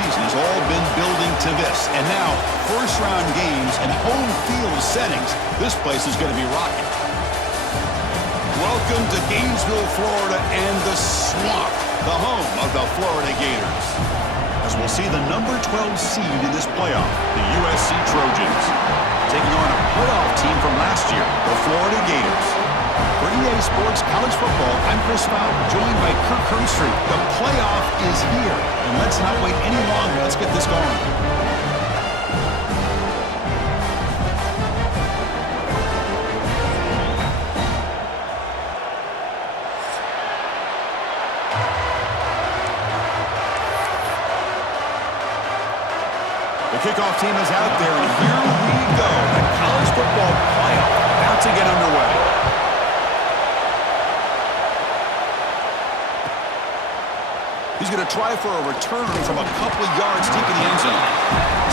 season has all been building to this. And now, first-round games and home field settings. This place is going to be rocking. Welcome to Gainesville, Florida, and the Swamp, the home of the Florida Gators. As we'll see the number 12 seed in this playoff, the USC Trojans, taking on a playoff team from last year, the Florida Gators. For EA Sports College Football, I'm Chris Fout, joined by Kirk Herbstreit. The playoff is here, and let's not wait any longer. Let's get this going. The kickoff team is out there, and here we go. The college football playoff about to get underway. He's going to try for a return from a couple of yards deep in the end zone.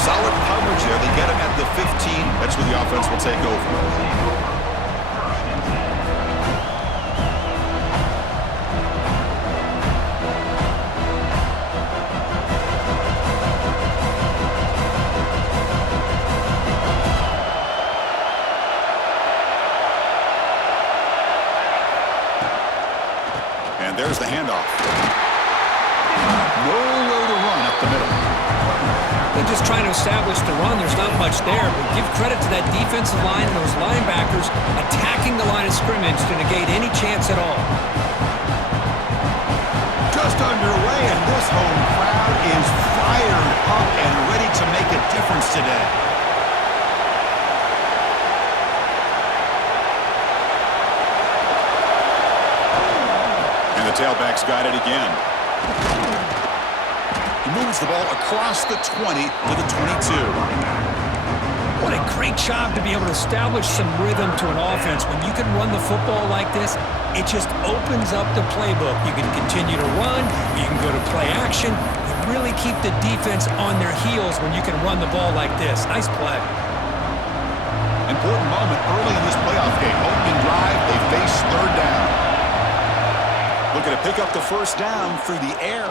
Solid coverage there. They get him at the 15. That's where the offense will take over. There's the handoff. Nowhere to run up the middle. They're just trying to establish the run. There's not much there, but give credit to that defensive line and those linebackers attacking the line of scrimmage to negate any chance at all. Just underway, and this home crowd is fired up and ready to make a difference today. tailback's got it again. He moves the ball across the 20 to the 22. What a great job to be able to establish some rhythm to an offense. When you can run the football like this, it just opens up the playbook. You can continue to run. You can go to play action. You really keep the defense on their heels when you can run the ball like this. Nice play. Important moment early in this playoff game. Opening drive, they face third down. Looking to pick up the first down through the air.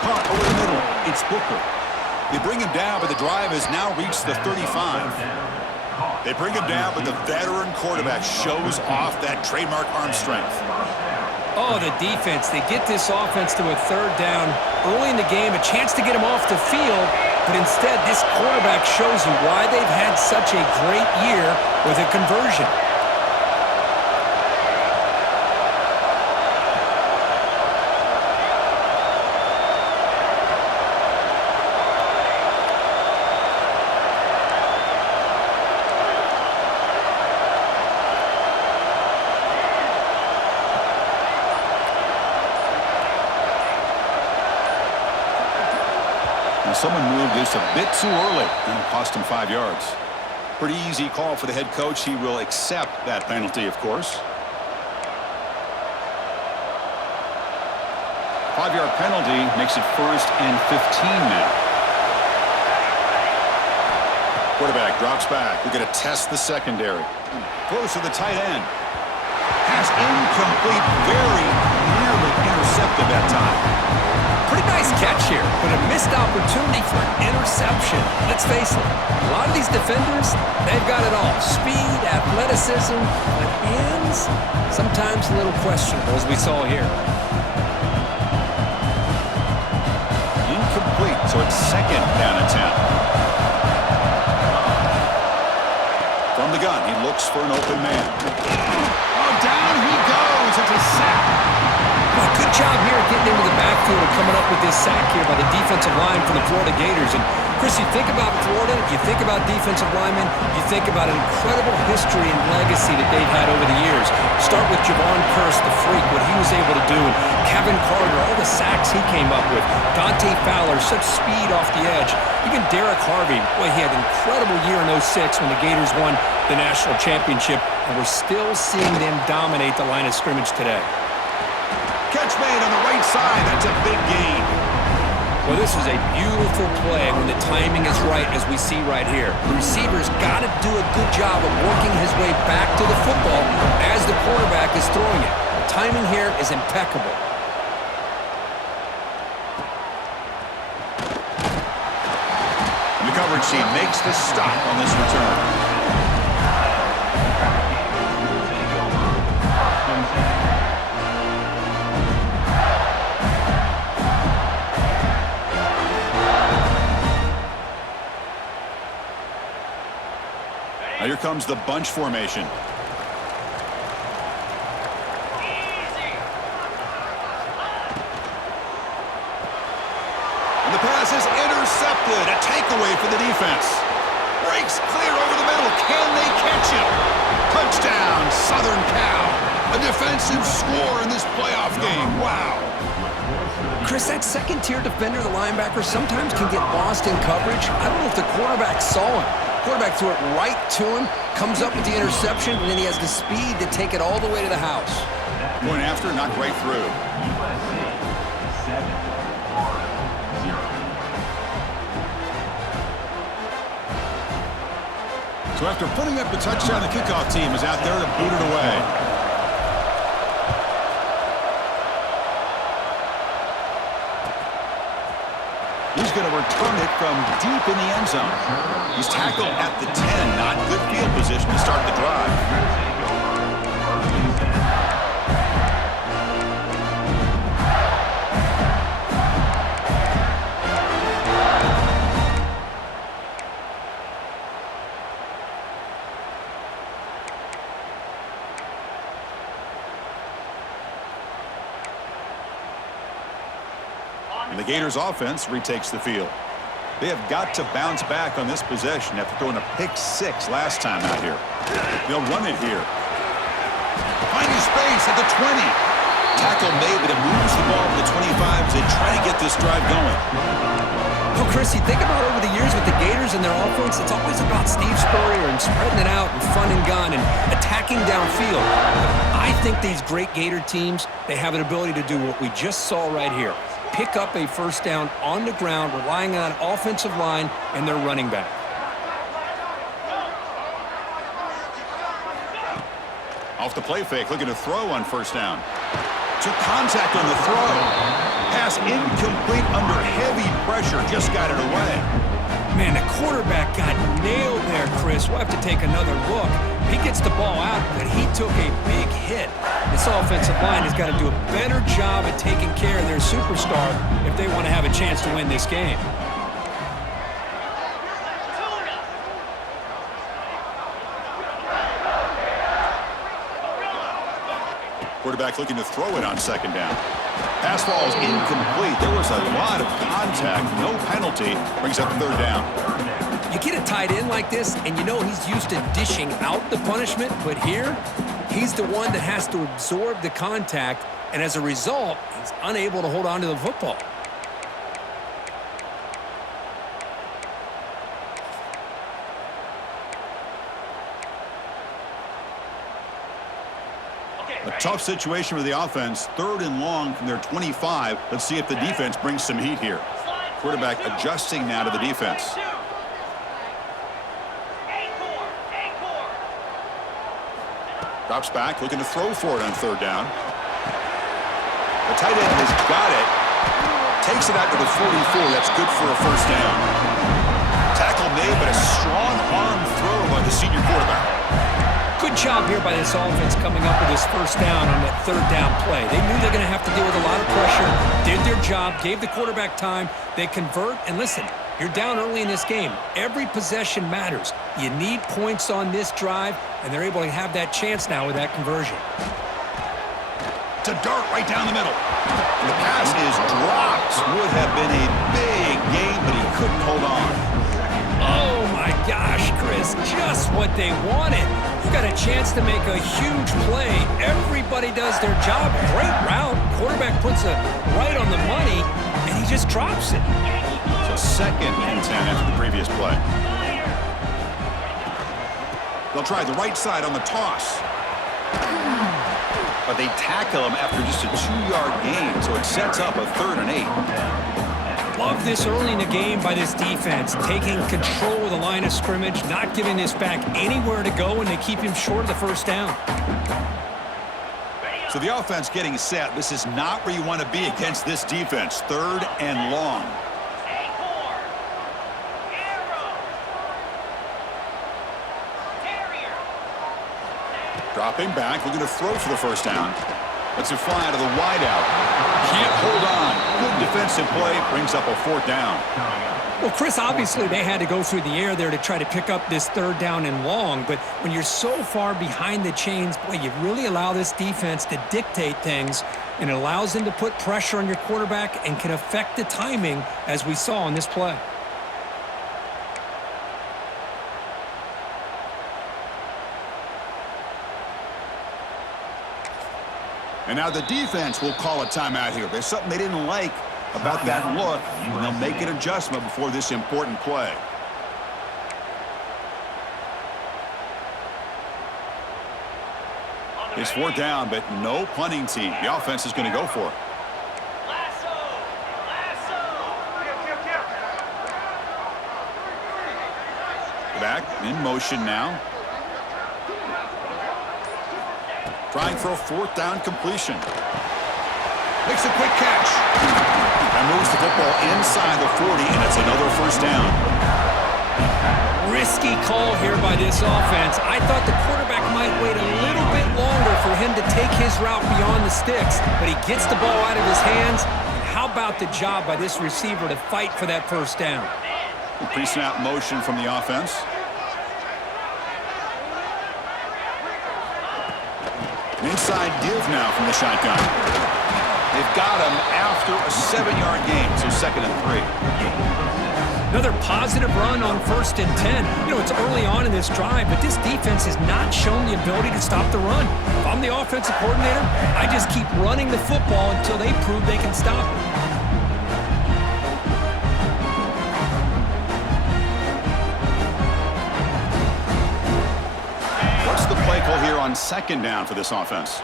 Caught over the middle. It's Booker. They bring him down, but the drive has now reached the 35. They bring him down, but the veteran quarterback shows off that trademark arm strength. Oh, the defense. They get this offense to a third down early in the game, a chance to get him off the field, but instead this quarterback shows you why they've had such a great year with a conversion. Someone moved this a bit too early, and it cost him 5 yards. Pretty easy call for the head coach. He will accept that penalty, of course. 5-yard penalty makes it 1st and 15 now. Quarterback drops back. We're going to test the secondary. Close to the tight end. Pass incomplete, very nearly intercepted that time. Pretty nice catch here, but a missed opportunity for an interception. Let's face it, a lot of these defenders, they've got it all. Speed, athleticism, but hands, sometimes a little questionable, as we saw here. Incomplete, so it's 2nd down and 10. From the gun, he looks for an open man. Oh, down he goes. It's a sack. Well, good job here getting into the backfield and coming up with this sack here by the defensive line for the Florida Gators. And, Chris, you think about Florida, you think about defensive linemen, you think about an incredible history and legacy that they've had over the years. Start with Javon Kearse, the freak, what he was able to do. And Kevin Carter, all the sacks he came up with. Dante Fowler, such speed off the edge. Even Derek Harvey, boy, he had an incredible year in 06 when the Gators won the national championship. And we're still seeing them dominate the line of scrimmage today. Catch made on the right side. That's a big gain. Well, this is a beautiful play when the timing is right, as we see right here. The receiver's got to do a good job of working his way back to the football as the quarterback is throwing it. The timing here is impeccable. And the coverage team makes the stop on this return. Now here comes the bunch formation. And the pass is intercepted. A takeaway for the defense. Breaks clear over the middle. Can they catch him? Touchdown, Southern Cal. A defensive score in this playoff game. Wow. Chris, that second-tier defender, the linebacker, sometimes can get lost in coverage. I don't know if the quarterback saw him. Quarterback threw it right to him, comes up with the interception, and then he has the speed to take it all the way to the house. Point after, knocked right through. So after putting up the touchdown, the kickoff team is out there to boot it away. He's going to return it from deep in the end zone. He's tackled at the 10. Not good field position to start the drive. And the Gators offense retakes the field. They have got to bounce back on this possession after throwing a pick 6 last time out here. They'll run it here. Finding space at the 20. Tackle made, but it moves the ball to the 25 as they try to get this drive going. Well, Chris, you think about over the years with the Gators and their offense, it's always about Steve Spurrier and spreading it out and fun and gun and attacking downfield. I think these great Gator teams, they have an ability to do what we just saw right here. Pick up a first down on the ground, relying on offensive line and their running back. Off the play fake, looking to throw on first down. Took contact on the throw. Pass incomplete under heavy pressure. Just got it away. Man, the quarterback got nailed there, Chris. We'll have to take another look. He gets the ball out, but he took a big hit. This offensive line has got to do a better job at taking care of their superstar if they want to have a chance to win this game. Quarterback looking to throw it on second down. Pass ball is incomplete. There was a lot of contact. No penalty. Brings up third down. You get a tight end like this, and you know he's used to dishing out the punishment, but here, he's the one that has to absorb the contact, and as a result, he's unable to hold on to the football. A tough situation for the offense. Third and long from their 25. Let's see if the defense brings some heat here. Quarterback adjusting now to the defense. Drops back, looking to throw for it on third down. The tight end has got it. Takes it out to the 44. That's good for a first down. Tackle made, but a strong arm throw by the senior quarterback. Good job here by this offense coming up with this first down on that third down play. They knew they're going to have to deal with a lot of pressure, did their job, gave the quarterback time. They convert, and listen, you're down early in this game. Every possession matters. You need points on this drive, and they're able to have that chance now with that conversion. To dart right down the middle. And the pass is dropped. Would have been a big game, but he couldn't hold on. Oh, my gosh, Chris, just what they wanted. You got a chance to make a huge play. Everybody does their job. Great route. Quarterback puts it right on the money, and he just drops it. So second and 10 after the previous play. They'll try the right side on the toss. But they tackle him after just a 2-yard gain, so it sets up a 3rd and 8. Love this early in the game by this defense, taking control of the line of scrimmage, not giving this back anywhere to go, and they keep him short of the first down. So the offense getting set. This is not where you want to be against this defense. 3rd and long. Dropping back, looking to throw for the first down. Lets it fly out of the wideout. Can't hold on. Good defensive play. Brings up a 4th down. Well, Chris, obviously they had to go through the air there to try to pick up this third down and long, but when you're so far behind the chains, boy, you really allow this defense to dictate things, and it allows them to put pressure on your quarterback and can affect the timing, as we saw in this play. And now the defense will call a timeout here. There's something they didn't like about that look, and they'll make an adjustment before this important play. It's 4th down, but no punting team. The offense is going to go for it. Back in motion now. Trying for a 4th down completion. Makes a quick catch. And moves the football inside the 40, and it's another first down. Risky call here by this offense. I thought the quarterback might wait a little bit longer for him to take his route beyond the sticks, but he gets the ball out of his hands. And how about the job by this receiver to fight for that first down? Pre-snap motion from the offense. Inside give now from the shotgun. They've got him after a 7-yard gain, so 2nd and 3. Another positive run on 1st and 10. You know, it's early on in this drive, but this defense has not shown the ability to stop the run. If I'm the offensive coordinator, I just keep running the football until they prove they can stop it. What's the play call here on 2nd down for this offense?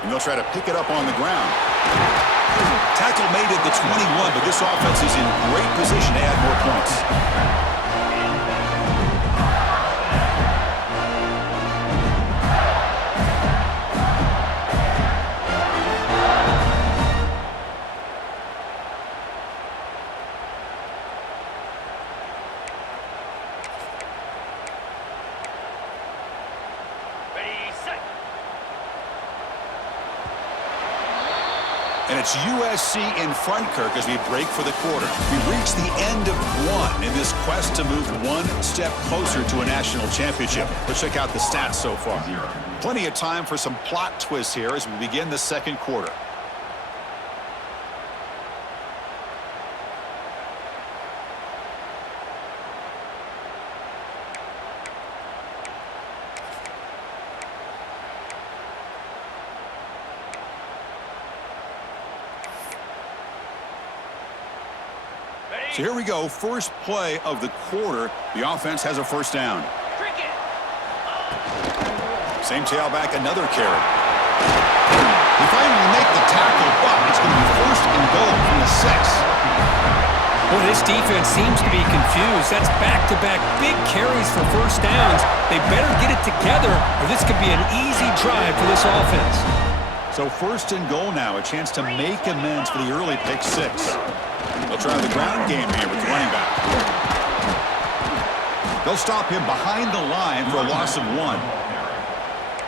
And they'll try to pick it up on the ground. Tackle made at the 21, but this offense is in great position to add more points. And it's USC in front, Kirk, as we break for the quarter. We reach the end of one in this quest to move one step closer to a national championship. Let's check out the stats so far. Plenty of time for some plot twists here as we begin the 2nd quarter. So here we go, first play of the quarter. The offense has a 1st down. Same tailback, another carry. They finally make the tackle, but it's going to be 1st and goal from the 6. Well, this defense seems to be confused. That's back-to-back big carries for 1st downs. They better get it together, or this could be an easy drive for this offense. So 1st and goal now, a chance to make amends for the early pick 6. They'll try the ground game here with the running back. They'll stop him behind the line for a loss of 1.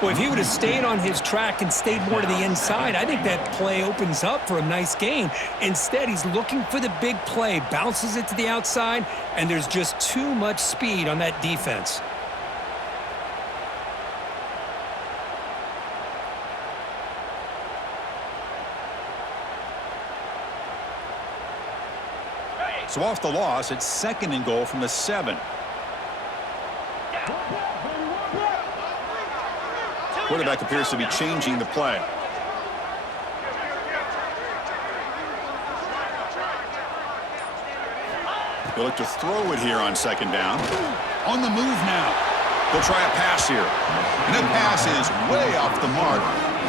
Well, if he would have stayed on his track and stayed more to the inside, I think that play opens up for a nice gain. Instead, he's looking for the big play, bounces it to the outside, and there's just too much speed on that defense. So off the loss, it's 2nd and goal from the 7. Quarterback appears to be changing the play. They'll look to throw it here on 2nd down. On the move now. They'll try a pass here. And that pass is way off the mark.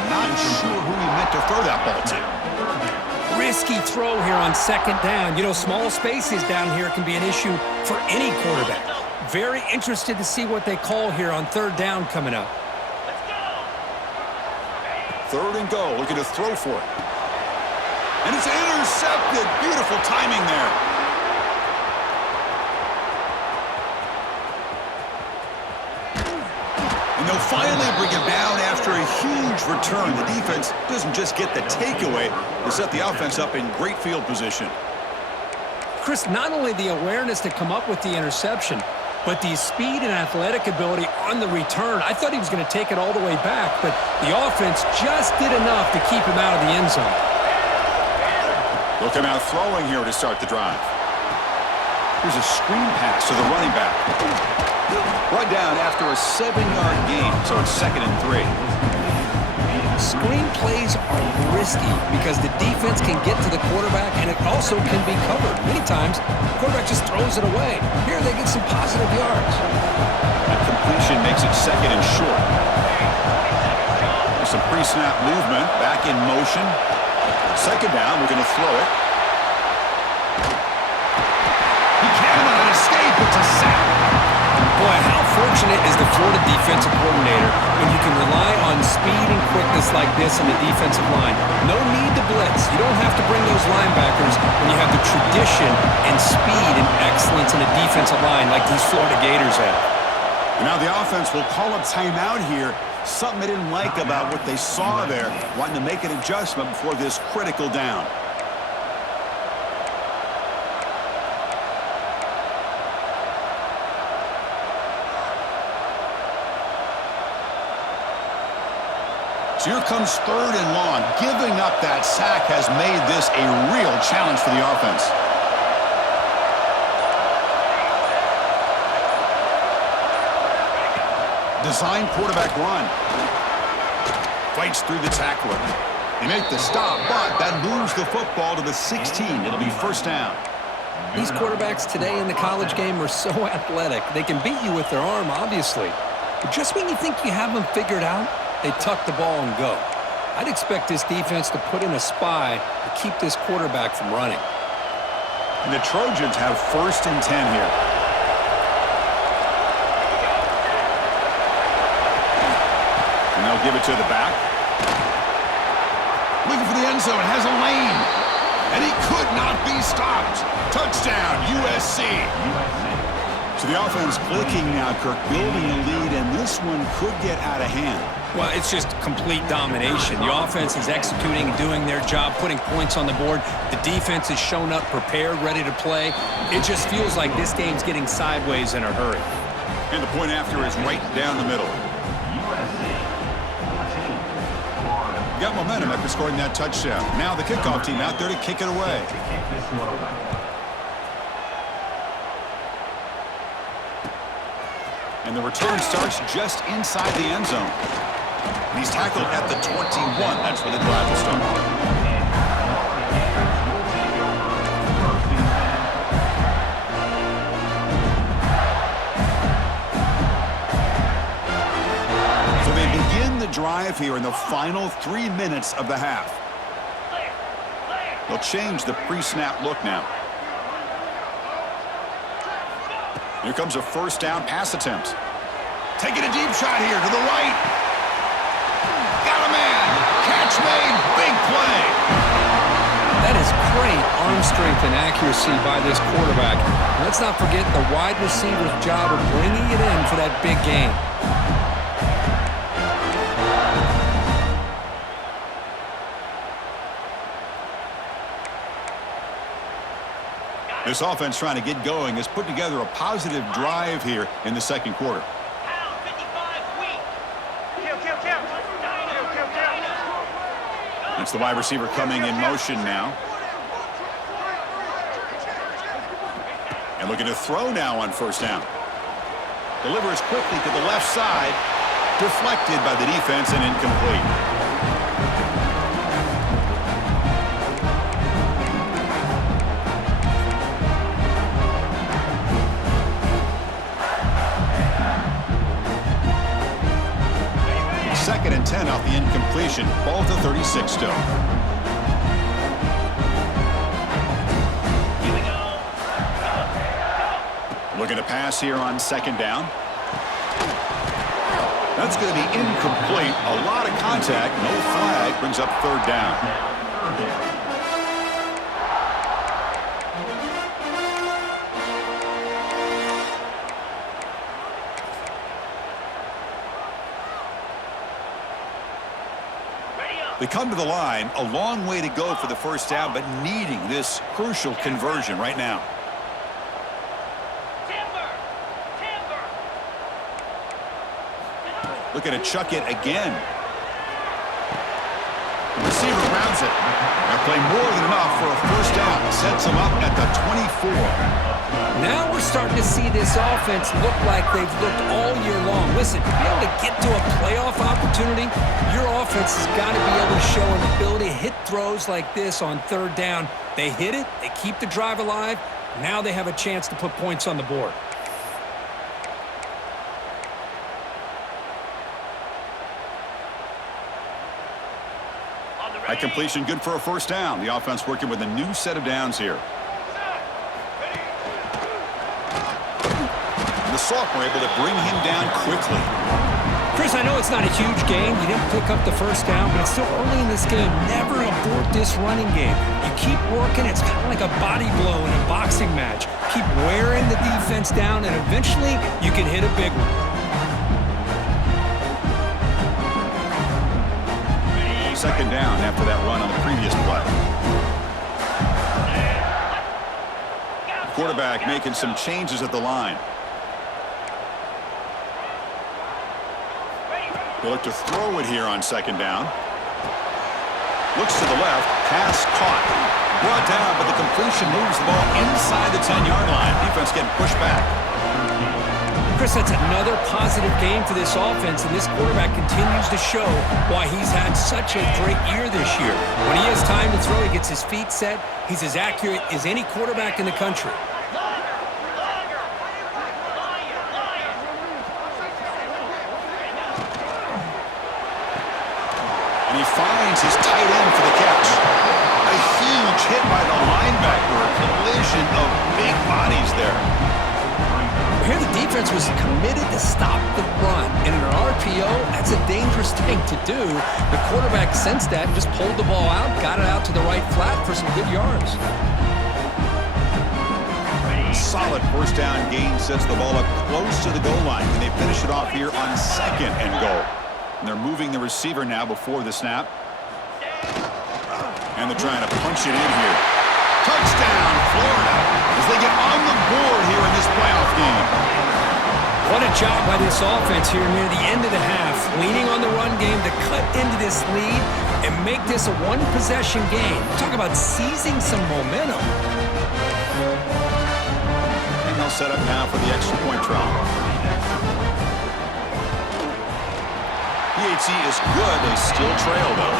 Not sure who he meant to throw that ball to. Risky throw here on 2nd down. You know, small spaces down here can be an issue for any quarterback. Very interested to see what they call here on 3rd down coming up. 3rd and goal, looking to throw for it. And it's intercepted. Beautiful timing there. And they'll finally bring him down after a huge return. The defense doesn't just get the takeaway, they set the offense up in great field position. Chris, not only the awareness to come up with the interception, but the speed and athletic ability on the return. I thought he was going to take it all the way back, but the offense just did enough to keep him out of the end zone. They'll come out throwing here to start the drive. Here's a screen pass to the running back. Brought down after a 7-yard gain, so it's 2nd and 3. Screen plays are risky because the defense can get to the quarterback and it also can be covered. Many times, the quarterback just throws it away. Here they get some positive yards. That completion makes it 2nd and short. There's some pre-snap movement, back in motion. 2nd down, we're going to throw it. He cannot escape, it's a sack. Boy, how fortunate is the Florida defensive coordinator when you can rely on speed and quickness like this in the defensive line. No need to blitz. You don't have to bring those linebackers when you have the tradition and speed and excellence in the defensive line like these Florida Gators have. And now the offense will call a timeout here. Something they didn't like about what they saw there, wanting to make an adjustment before this critical down. So here comes 3rd and long. Giving up that sack has made this a real challenge for the offense. Design quarterback run. Fights through the tackler. They make the stop, but that moves the football to the 16. It'll be 1st down. These quarterbacks today in the college game are so athletic. They can beat you with their arm, obviously. But just when you think you have them figured out, they tuck the ball and go. I'd expect this defense to put in a spy to keep this quarterback from running. And the Trojans have 1st and 10 here. And they'll give it to the back. Looking for the end zone, has a lane. And he could not be stopped. Touchdown, USC. So the offense clicking now, Kirk, building a lead, and this one could get out of hand. Well, it's just complete domination. The offense is executing and doing their job, putting points on the board. The defense has shown up, prepared, ready to play. It just feels like this game's getting sideways in a hurry. And the point after is right down the middle. Got momentum after scoring that touchdown. Now the kickoff team out there to kick it away. And the return starts just inside the end zone. And he's tackled at the 21. That's where the drive will start. So they begin the drive here in the final 3 minutes of the half. They'll change the pre-snap look now. Here comes a 1st down pass attempt. Taking a deep shot here to the right. Got a man. Catch made. Big play. That is great arm strength and accuracy by this quarterback. Let's not forget the wide receiver's job of bringing it in for that big game. This offense trying to get going has put together a positive drive here in the 2nd quarter. It's the wide receiver coming in motion now. And looking to throw now on 1st down. Delivers quickly to the left side. Deflected by the defense and incomplete. Second and 10 off the incompletion. Ball to 36 still. Looking to pass here on 2nd down. That's going to be incomplete. A lot of contact. No flag. Brings up 3rd down. They come to the line, a long way to go for the 1st down, but needing this crucial conversion right now. Looking to chuck it again. The receiver rounds it. They'll play more than enough for a 1st down. Sets them up at the 24. Now we're starting to see this offense look like they've looked all year long. Listen, to be able to get to a playoff opportunity, your offense has got to be able to show an ability to hit throws like this on 3rd down. They hit it, they keep the drive alive. Now they have a chance to put points on the board. That completion good for a 1st down. The offense working with a new set of downs here. The sophomore able to bring him down quickly. Chris, I know it's not a huge game. You didn't pick up the 1st down, but it's still early in this game. Never abort this running game. You keep working. It's kind of like a body blow in a boxing match. Keep wearing the defense down, and eventually you can hit a big one. 2nd down after that run on the previous play. The quarterback making some changes at the line. They look to throw it here on second down. Looks to the left. Pass caught. Brought down, but the completion moves the ball inside the 10-yard line. Defense getting pushed back. Chris, that's another positive game for this offense, and this quarterback continues to show why he's had such a great year this year. When he has time to throw, he gets his feet set. He's as accurate as any quarterback in the country. And he finds his tight end for the catch. A huge hit by the linebacker. A collision of big bodies there. Here the defense was committed to stop the run. And in an RPO, that's a dangerous thing to do. The quarterback sensed that and just pulled the ball out, got it out to the right flat for some good yards. Solid first down gain sets the ball up close to the goal line. Can they finish it off here on second and goal? And they're moving the receiver now before the snap. And they're trying to punch it in here. Touchdown, Florida, as they get on the board here in this playoff game. What a job by this offense here near the end of the half, leaning on the run game to cut into this lead and make this a one-possession game. Talk about seizing some momentum. And they'll set up now for the extra point trial. PAT is good. They still trail, though.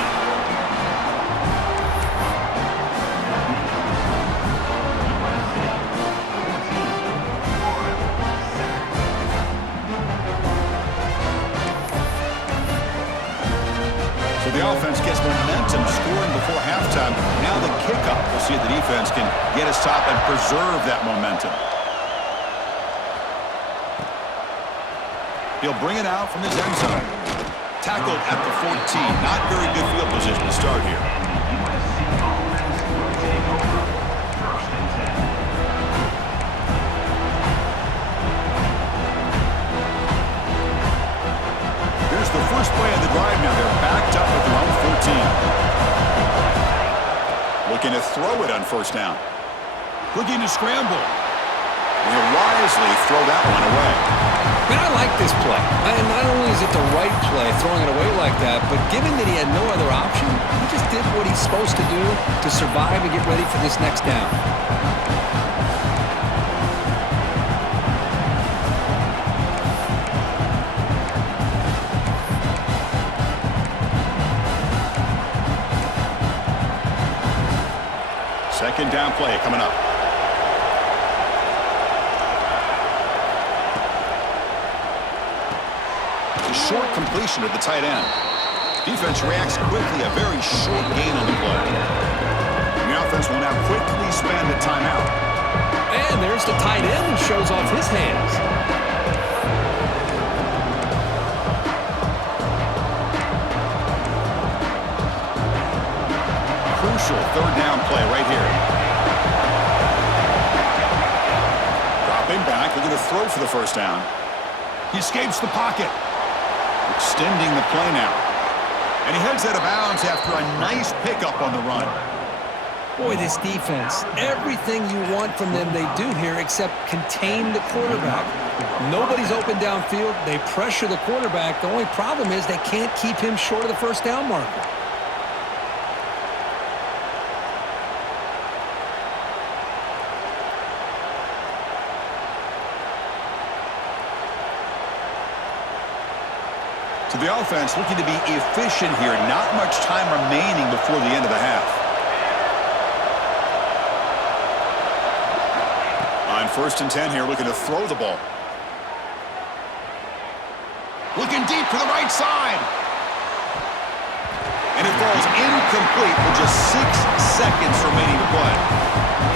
So the offense gets momentum scoring before halftime. Now the kickoff. We'll see if the defense can get his top and preserve that momentum. He'll bring it out from his end zone. Tackled at the 14. Not very good field position to start here. Here's the first play of the drive now. They're backed up at their own 14. Looking to throw it on first down. Looking to scramble. He'll wisely throw that one away. Man, I like this play. And not only is it the right play, throwing it away like that, but given that he had no other option, he just did what he's supposed to do to survive and get ready for this next down. Second down play coming up. Short completion at the tight end. Defense reacts quickly, a very short gain on the play. The offense will now quickly spend a timeout. And there's the tight end who shows off his hands. Crucial third down play right here. Dropping back, looking to throw for the first down. He escapes the pocket. Extending the play now. And he heads out of bounds after a nice pickup on the run. Boy, this defense, everything you want from them they do here except contain the quarterback. Nobody's open downfield. They pressure the quarterback. The only problem is they can't keep him short of the first down marker. So the offense looking to be efficient here. Not much time remaining before the end of the half. On 1st and 10 here, looking to throw the ball. Looking deep to the right side. And it falls incomplete with just 6 seconds remaining to play.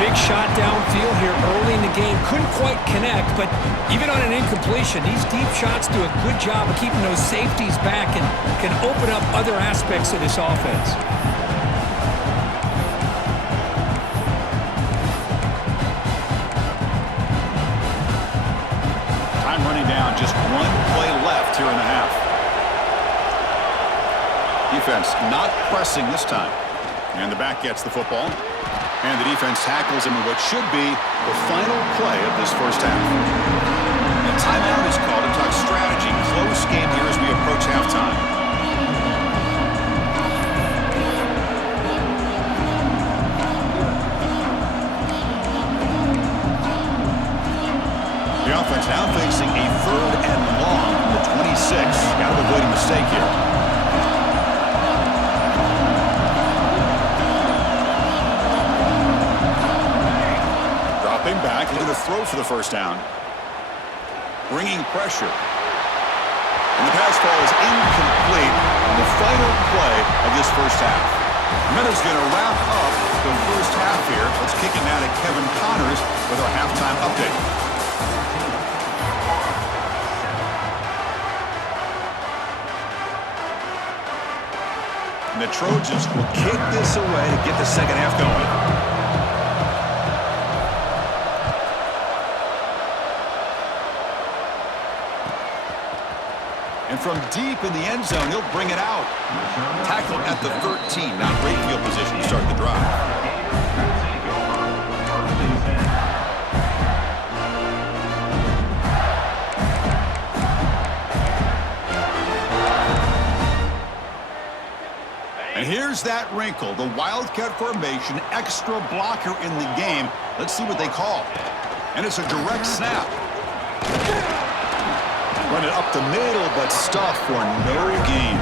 Big shot downfield here early in the game. Couldn't quite connect, but even on an incompletion, these deep shots do a good job of keeping those safeties back and can open up other aspects of this offense. Time running down. Just 1 play left here in the half. Defense not pressing this time. And the back gets the football. And the defense tackles him in what should be the final play of this first half. A timeout is called to talk strategy. Close game here as we approach approach halftime. The offense now facing a 3rd and long from the 26. Got to avoid a mistake here. Dropping back, looking to throw for the first down. Bringing pressure. And the pass ball is incomplete on the final play of this first half. Minutes going to wrap up the first half here. Let's kick it now to Kevin Connors with our halftime update. And the Trojans will kick this away to get the second half going. And from deep in the end zone, he'll bring it out. Tackle at the 13. Not great field position to start the drive. And here's that wrinkle, the Wildcat formation, extra blocker in the game. Let's see what they call. And it's a direct snap. Run it up the middle, but stuff for no gain.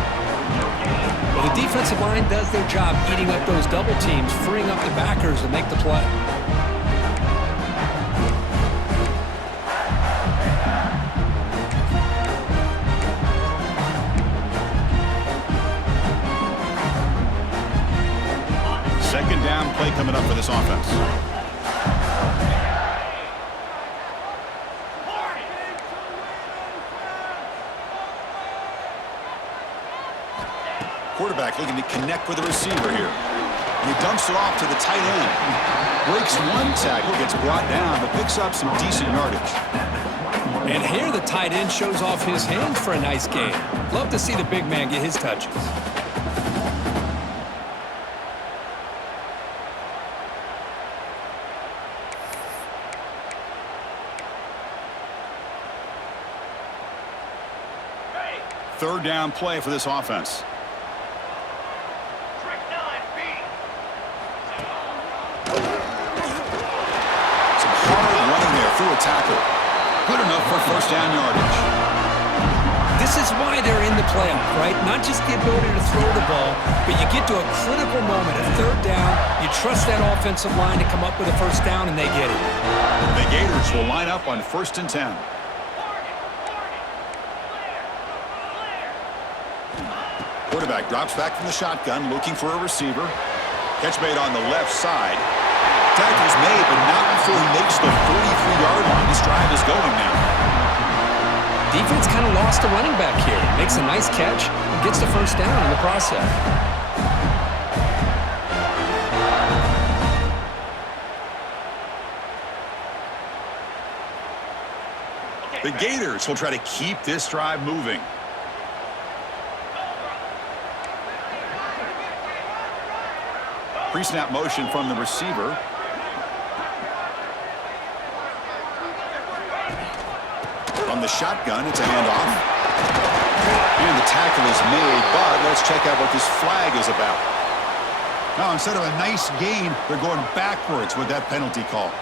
Well, the defensive line does their job eating up those double teams, freeing up the backers to make the play. Second down play coming up for this offense. Quarterback looking to connect with the receiver here. And he dumps it off to the tight end. Breaks one tackle, gets brought down, but picks up some decent yardage. And here the tight end shows off his hands for a nice game. Love to see the big man get his touches. Third down play for this offense. Some hard running there through a tackle. Good enough for first down yardage. This is why they're in the playoff, right? Not just the ability to throw the ball, but you get to a critical moment, a third down, you trust that offensive line to come up with a first down, and they get it. The Gators will line up on 1st and 10. Quarterback drops back from the shotgun, looking for a receiver. Catch made on the left side. Tackle's made, but not before he makes the 43-yard line. This drive is going now. Defense kind of lost a running back here. Makes a nice catch and gets the first down in the process. The Gators will try to keep this drive moving. Pre-snap motion from the receiver. From the shotgun, it's a handoff. And the tackle is made, but let's check out what this flag is about. Now, instead of a nice gain, they're going backwards with that penalty call.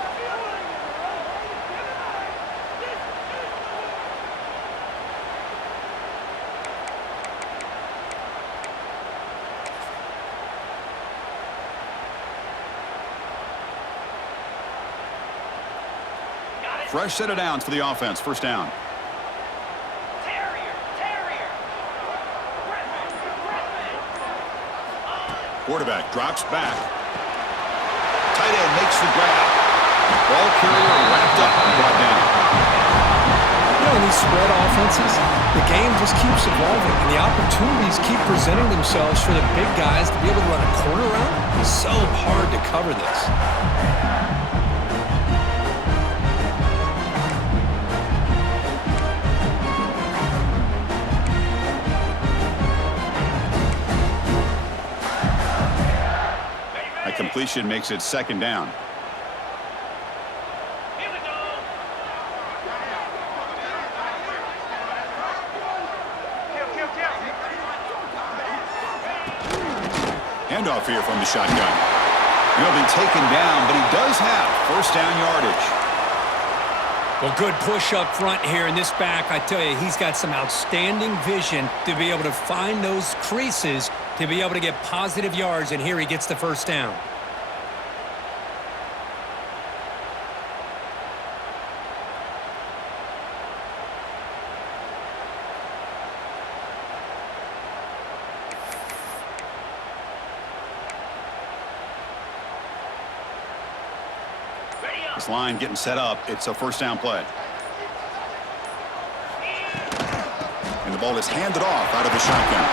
Fresh set of downs for the offense. First down. Quarterback drops back. Tight end makes the grab. Ball carrier wrapped up and brought down. You know, in these spread offenses, the game just keeps evolving, and the opportunities keep presenting themselves for the big guys to be able to run a corner route. It's so hard to cover this. Completion makes it second down. handoff here from the shotgun. He'll be taken down, but he does have first down yardage. Well, good push up front here in this back. I tell you, he's got some outstanding vision to be able to find those creases, to be able to get positive yards, and here he gets the first down. This line getting set up. It's a first down play. And the ball is handed off out of the shotgun.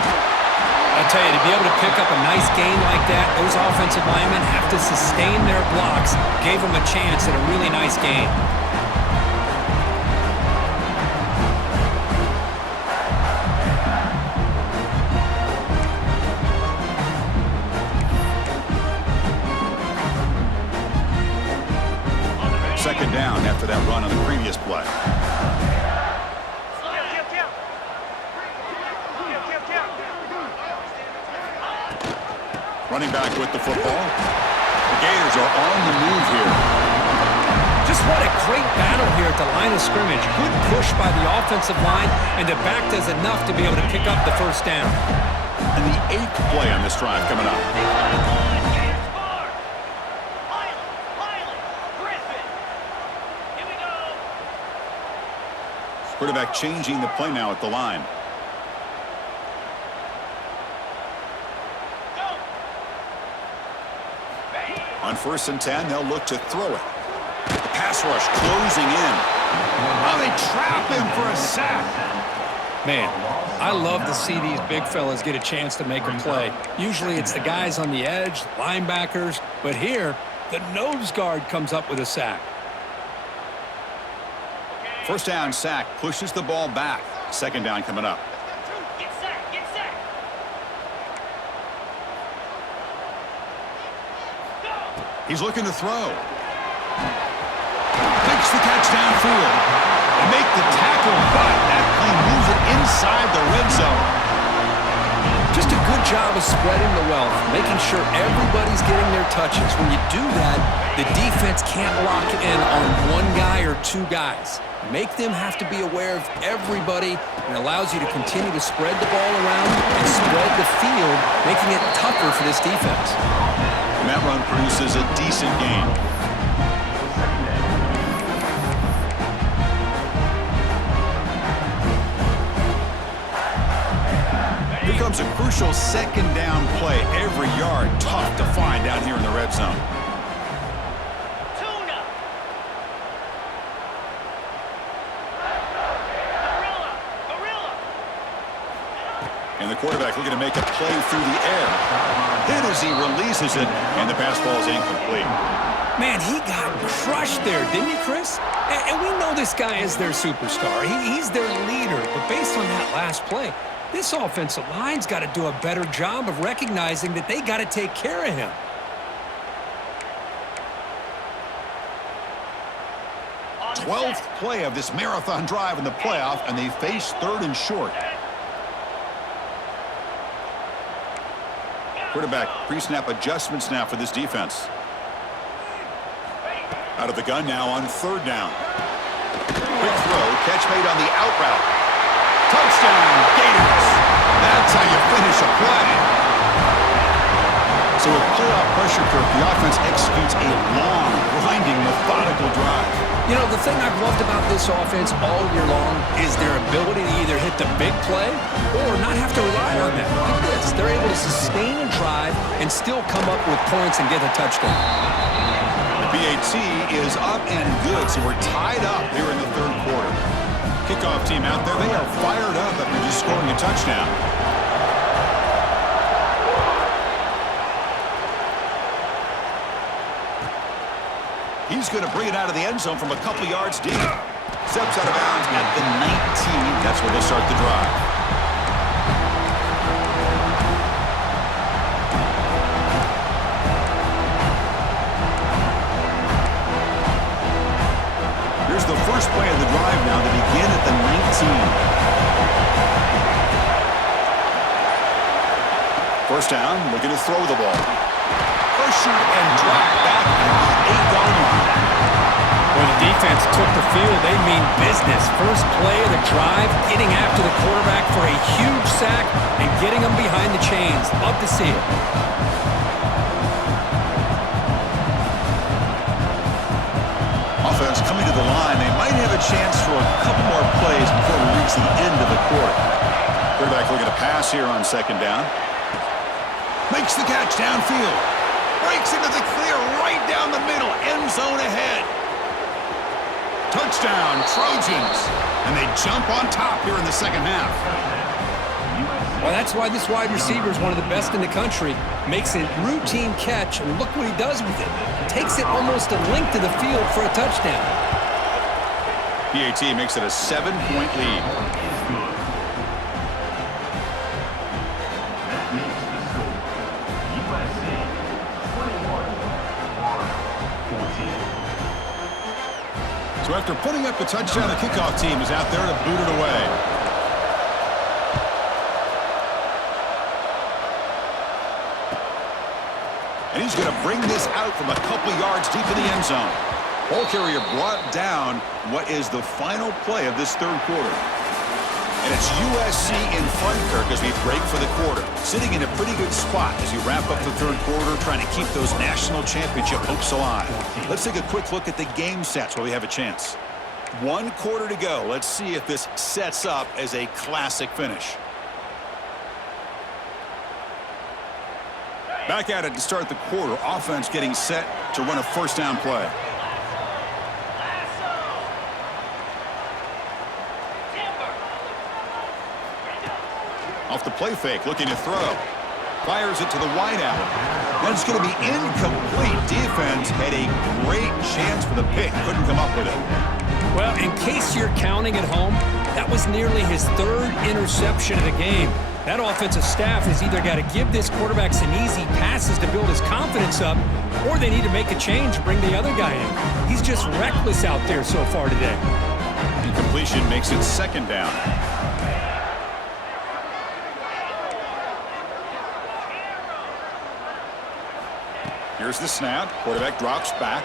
I'll tell you, to be able to pick up a nice gain like that, those offensive linemen have to sustain their blocks. Gave them a chance at a really nice gain. Second down after that run on the previous play. Running back with the football. The Gators are on the move here. Just what a great battle here at the line of scrimmage. Good push by the offensive line, and the back does enough to be able to pick up the first down. And the 8th play on this drive coming up. Quarterback changing the play now at the line. On 1st and 10, they'll look to throw it. The pass rush closing in. Oh, they trap him for a sack. Man, I love to see these big fellas get a chance to make a play. Usually it's the guys on the edge, linebackers, but here, the nose guard comes up with a sack. First down sack pushes the ball back. Second down coming up. Get sacked, get sacked. He's looking to throw. Makes the catch downfield. They make the tackle, but that play moves it inside the red zone. Just a good job of spreading the wealth, making sure everybody's getting their touches. When you do that, the defense can't lock in on one guy or two guys. Make them have to be aware of everybody, and allows you to continue to spread the ball around and spread the field, making it tougher for this defense. And that run produces a decent gain. Here comes a crucial second down play. Every yard tough to find down here in the red zone. And the quarterback looking to make a play through the air. Hit as he releases it, and the pass ball is incomplete. Man, he got crushed there, didn't he, Chris? And we know this guy is their superstar. He's their leader. But based on that last play, this offensive line's got to do a better job of recognizing that they got to take care of him. The 12th play of this marathon drive in the playoff, and they face 3rd and short. Quarterback pre-snap adjustments now for this defense. Out of the gun now on 3rd down. Quick throw, catch made on the out route. Touchdown, Gators. That's how you finish a play. So with playoff pressure curve, the offense executes a long, grinding, methodical drive. You know, the thing I've loved about this offense all year long is their ability to either hit the big play or not have to rely on that. Look at this. They're able to sustain a drive and still come up with points and get a touchdown. The PAT is up and good, so we're tied up here in the 3rd quarter. Kickoff team out there. They are fired up after just scoring a touchdown. He's going to bring it out of the end zone from a couple yards deep. Steps out of bounds at the 19. That's where they'll start the drive. Here's the first play of the drive now to begin at the 19. First down, looking to throw the ball. Pursued and dropped back at the 8-yard line. When the defense took the field, they mean business. First play of the drive, getting after the quarterback for a huge sack and getting them behind the chains. Love to see it. Offense coming to the line. They might have a chance for a couple more plays before we reach the end of the quarter. Quarterback looking to pass here on second down. Makes the catch downfield. Breaks into the clear right down the middle. End zone ahead. Touchdown, Trojans. And they jump on top here in the second half. Well, that's why this wide receiver is one of the best in the country. Makes a routine catch, and look what he does with it. Takes it almost a length of the field for a touchdown. PAT makes it a 7-point lead. So after putting up the touchdown, the kickoff team is out there to boot it away. And he's going to bring this out from a couple yards deep in the end zone. Ball carrier brought down what is the final play of this third quarter. And it's USC in front, Kirk, as we break for the quarter. Sitting in a pretty good spot as you wrap up the third quarter, trying to keep those national championship hopes alive. Let's take a quick look at the game sets while we have a chance. 1 quarter to go. Let's see if this sets up as a classic finish. Back at it to start the quarter. Offense getting set to run a first down play. Off the play fake, looking to throw. Fires it to the wideout. And it's going to be incomplete. Defense had a great chance for the pick. Couldn't come up with it. Well, in case you're counting at home, that was nearly his 3rd interception of the game. That offensive staff has either got to give this quarterback some easy passes to build his confidence up, or they need to make a change and bring the other guy in. He's just reckless out there so far today. Incompletion makes it second down. Here's the snap. Quarterback drops back.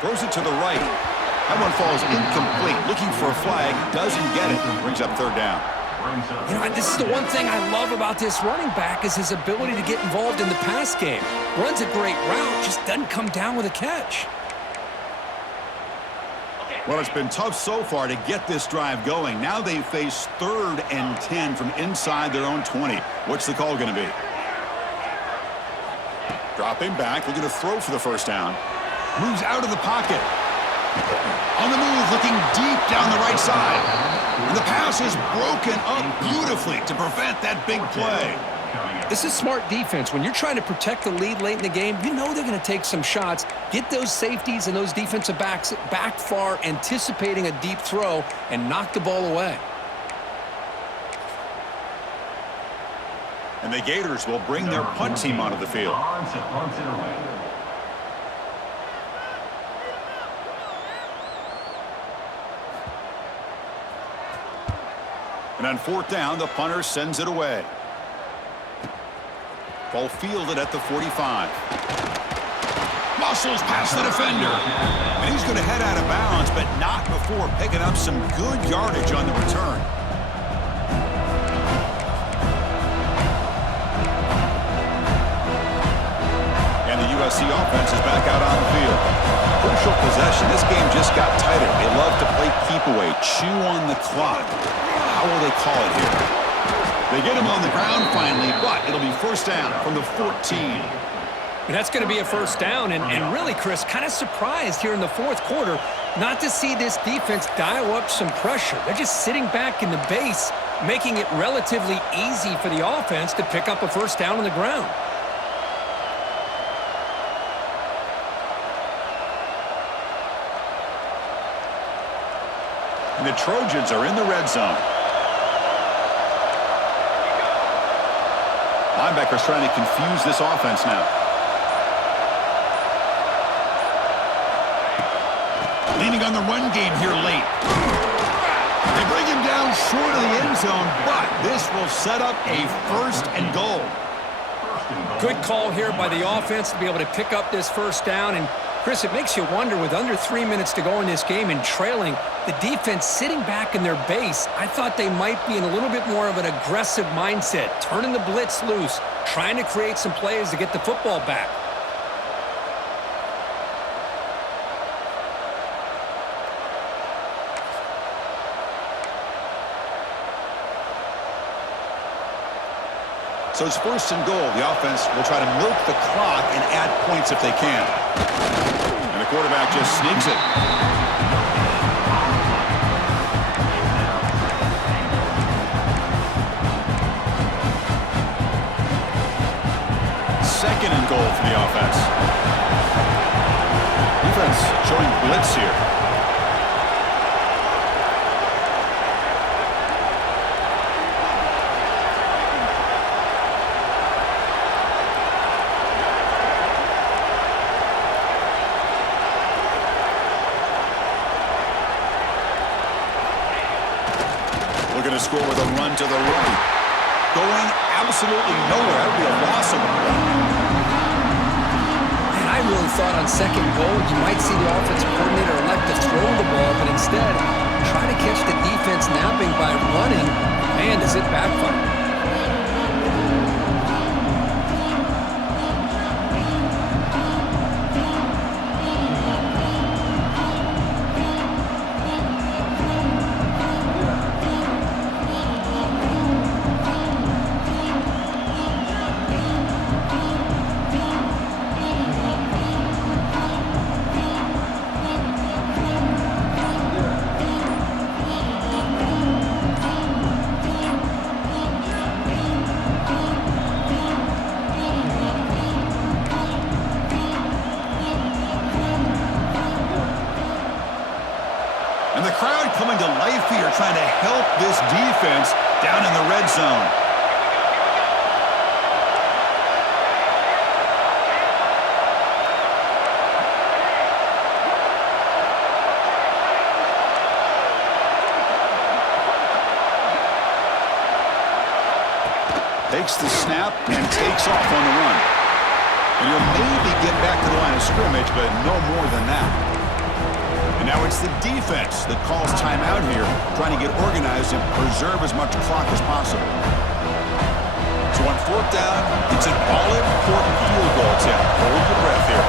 Throws it to the right. That one falls incomplete. Looking for a flag. Doesn't get it. Brings up third down. You know, this is the one thing I love about this running back is his ability to get involved in the pass game. Runs a great route, just doesn't come down with a catch. Well, it's been tough so far to get this drive going. Now they face 3rd and 10 from inside their own 20. What's the call going to be? Dropping back, looking to throw for the first down. Moves out of the pocket. On the move, looking deep down the right side. And the pass is broken up beautifully to prevent that big play. This is smart defense. When you're trying to protect the lead late in the game, you know they're going to take some shots, get those safeties and those defensive backs back far, anticipating a deep throw, and knock the ball away. And the Gators will bring their punt team onto the field. And on 4th down, the punter sends it away. Ball fielded at the 45. Muscles past the defender. And he's going to head out of bounds, but not before picking up some good yardage on the return. And the USC offense is back out on the field. Crucial possession. This game just got tighter. They love to play keep away, chew on the clock. How will they call it here? They get him on the ground finally, but it'll be first down from the 14. And that's going to be a first down. And really, Chris, kind of surprised here in the 4th quarter not to see this defense dial up some pressure. They're just sitting back in the base, making it relatively easy for the offense to pick up a first down on the ground. And the Trojans are in the red zone. Linebackers trying to confuse this offense now. Leaning on the run game here late. They bring him down short of the end zone, but this will set up a 1st and goal. Good call here by the offense to be able to pick up this first down. And, Chris, it makes you wonder, with under 3 minutes to go in this game and trailing, the defense sitting back in their base, I thought they might be in a little bit more of an aggressive mindset, turning the blitz loose, trying to create some plays to get the football back. So it's first and goal. The offense will try to milk the clock and add points if they can. And the quarterback just sneaks it. Second and goal for the offense. Defense showing blitz here. Looking to score with a run to the right. Going absolutely nowhere. That would be a loss of the ball. And I really thought on second goal you might see the offensive coordinator elect to throw the ball, but instead try to catch the defense napping by running. Man, does it backfire. And the crowd coming to life here, trying to help this defense down in the red zone. Takes the snap and takes off on the run. And he'll maybe get back to the line of scrimmage, but no more than that. And now it's the defense that calls timeout here, trying to get organized and preserve as much clock as possible. So on fourth down, it's an all-important field goal attempt. Hold your breath here.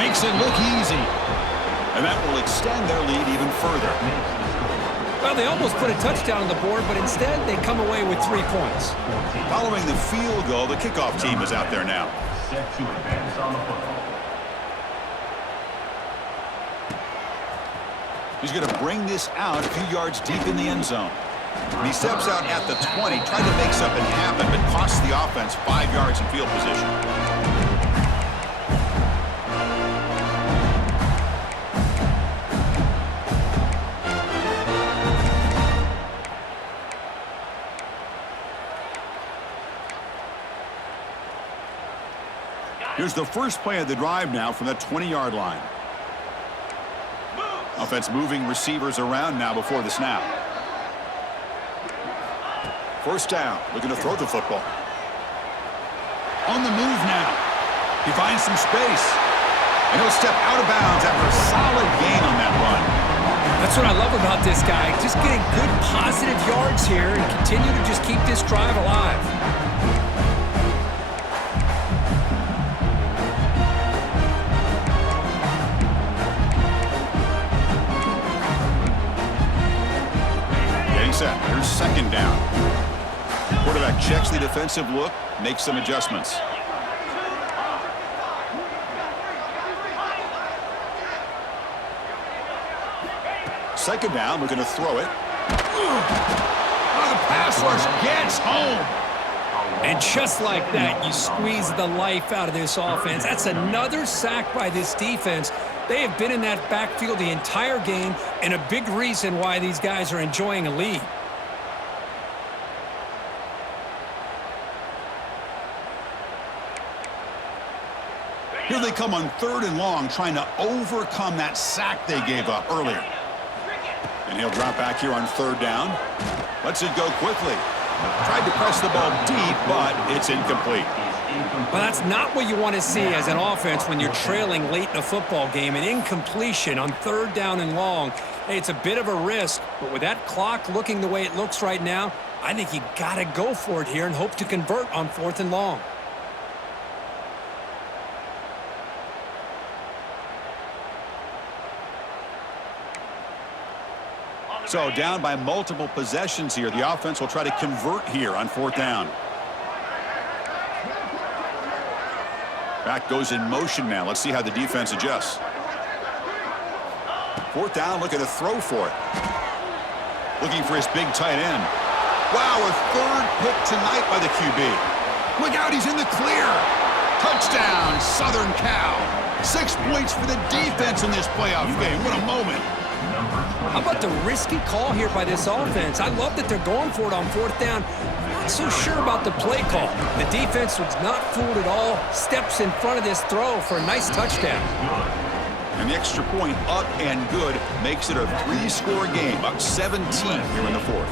Makes it look easy. And that will extend their lead even further. Well, they almost put a touchdown on the board, but instead they come away with 3 points. Following the field goal, the kickoff team is out there now. Set to advance on the football. He's going to bring this out a few yards deep in the end zone. And he steps out at the 20, tried to make something happen, but costs the offense 5 yards in field position. Here's the first play of the drive now from the 20-yard line. Offense moving receivers around now before the snap. First down, looking to throw the football. On the move now. He finds some space. And he'll step out of bounds after a solid gain on that run. That's what I love about this guy. Just getting good positive yards here and continue to just keep this drive alive. Set. Here's second down. Quarterback checks the defensive look, makes some adjustments. Second down, looking to throw it. The pass rush gets home. And just like that, you squeeze the life out of this offense. That's another sack by this defense. They have been in that backfield the entire game, and a big reason why these guys are enjoying a lead. Here they come on third and long, trying to overcome that sack they gave up earlier. And he'll drop back here on third down. Lets it go quickly. Tried to press the ball deep, but it's incomplete. Well, that's not what you want to see as an offense when you're trailing late in a football game. An incompletion on 3rd down and long. Hey, it's a bit of a risk, but with that clock looking the way it looks right now, I think you got to go for it here and hope to convert on 4th and long. So down by multiple possessions here. The offense will try to convert here on 4th down. Back goes in motion now. Let's see how the defense adjusts. 4th down, looking to throw for it. Looking for his big tight end. Wow, a 3rd pick tonight by the QB. Look out, he's in the clear. Touchdown, Southern Cal. 6 points for the defense in this playoff game. What a moment. How about the risky call here by this offense? I love that they're going for it on 4th down. Not so sure about the play call. The defense was not fooled at all. Steps in front of this throw for a nice touchdown. And the extra point up and good makes it a 3-score game, up 17 here in the 4th.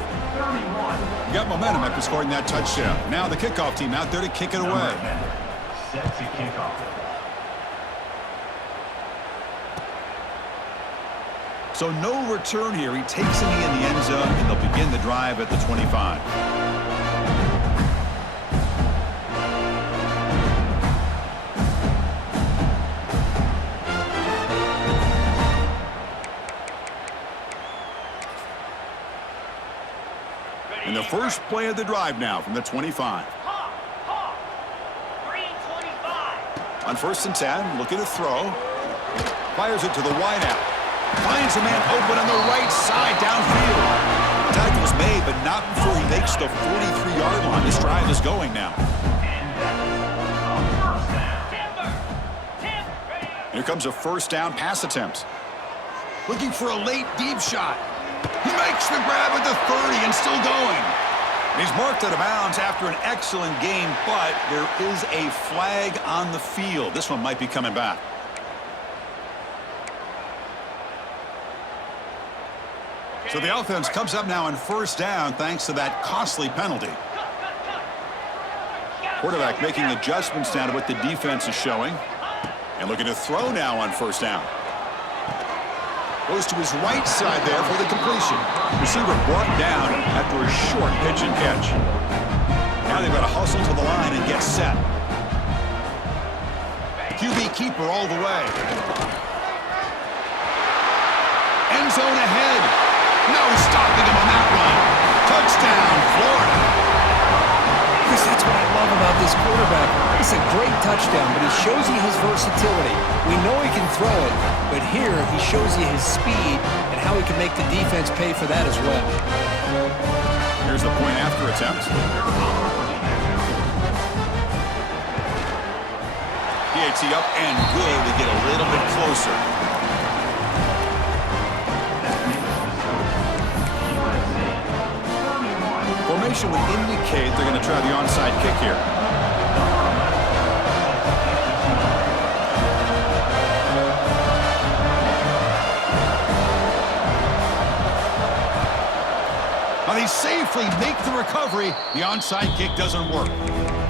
You got momentum after scoring that touchdown. Now the kickoff team out there to kick it away. Set to kick off. So no return here. He takes a knee in the end zone, and they'll begin the drive at the 25. And the first play of the drive now from the 25. Green 25. On 1st and 10, looking to throw. Fires it to the wideout. Finds a man open on the right side downfield. Tackle's made, but not before he makes the 43-yard line. This drive is going now. Here comes a 1st down pass attempt. Looking for a late deep shot. He makes the grab at the 30 and still going. He's marked out of bounds after an excellent game, but there is a flag on the field. This one might be coming back. So the offense comes up now on 1st down thanks to that costly penalty. Quarterback making adjustments down to what the defense is showing. And looking to throw now on 1st down. Goes to his right side there for the completion. Receiver brought down after a short pitch and catch. Now they've got to hustle to the line and get set. QB keeper all the way. End zone ahead. No stopping him on that one. Touchdown, Florida. Chris, that's what I love about this quarterback. It's a great touchdown, but he shows you his versatility. We know he can throw it, but here he shows you his speed and how he can make the defense pay for that as well. Here's the point after attempt. PAT up and good to get a little bit closer. Formation would indicate they're going to try the onside kick here. Now they safely make the recovery. The onside kick doesn't work.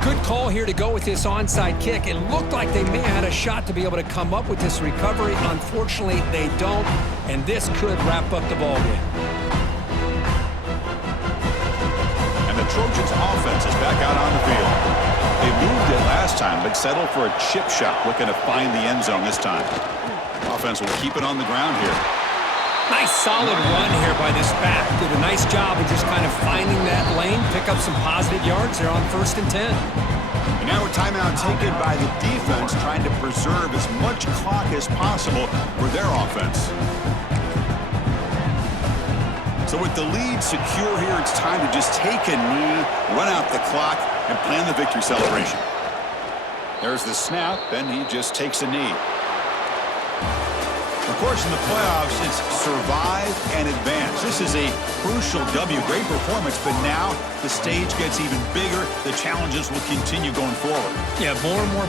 Good call here to go with this onside kick. It looked like they may have had a shot to be able to come up with this recovery. Unfortunately, they don't, and this could wrap up the ballgame. Trojans offense is back out on the field. They moved it last time, but settled for a chip shot, looking to find the end zone this time. Offense will keep it on the ground here. Nice solid run here by this back. Did a nice job of just kind of finding that lane, pick up some positive yards there on 1st and 10. And now a timeout taken by the defense, trying to preserve as much clock as possible for their offense. So with the lead secure here, it's time to just take a knee, run out the clock, and plan the victory celebration. There's the snap, and he just takes a knee. Of course, in the playoffs, it's survive and advance. This is a crucial W. Great performance, but now the stage gets even bigger. The challenges will continue going forward. Yeah, more and more